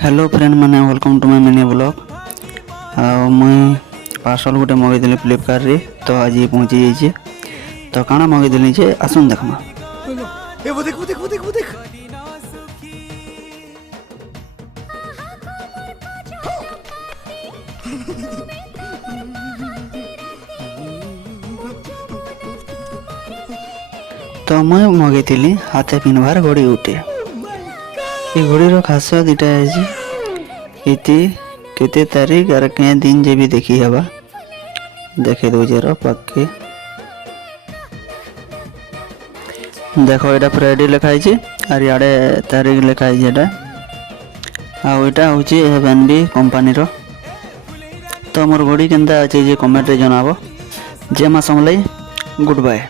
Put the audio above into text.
Hello friend मैंने welcome to my mini blog. मुई parcel गोटे मगेदी फ्लिपकार्ट रे तो आज ये पहुँची जाइए। तो काना मगेदी जे आसुन देखमा। वो देख वो देख वो देख वो देख। तो मैं मगेली हाथे पिन्बार घड़ी उठे। ये घड़ी खासियत इटा है इति केते तारीख और क्या दिन जे भी देखी हवा देखे दूजे पक्के देखो यहाँ फ्राइडे लिखाई और इे तारीख लिखाई आटा हूँ एवेनबी कंपानी रो। तो मोर घड़ी केनता अच्छे कमेंट रे जनाब। जे मास गुड बाय।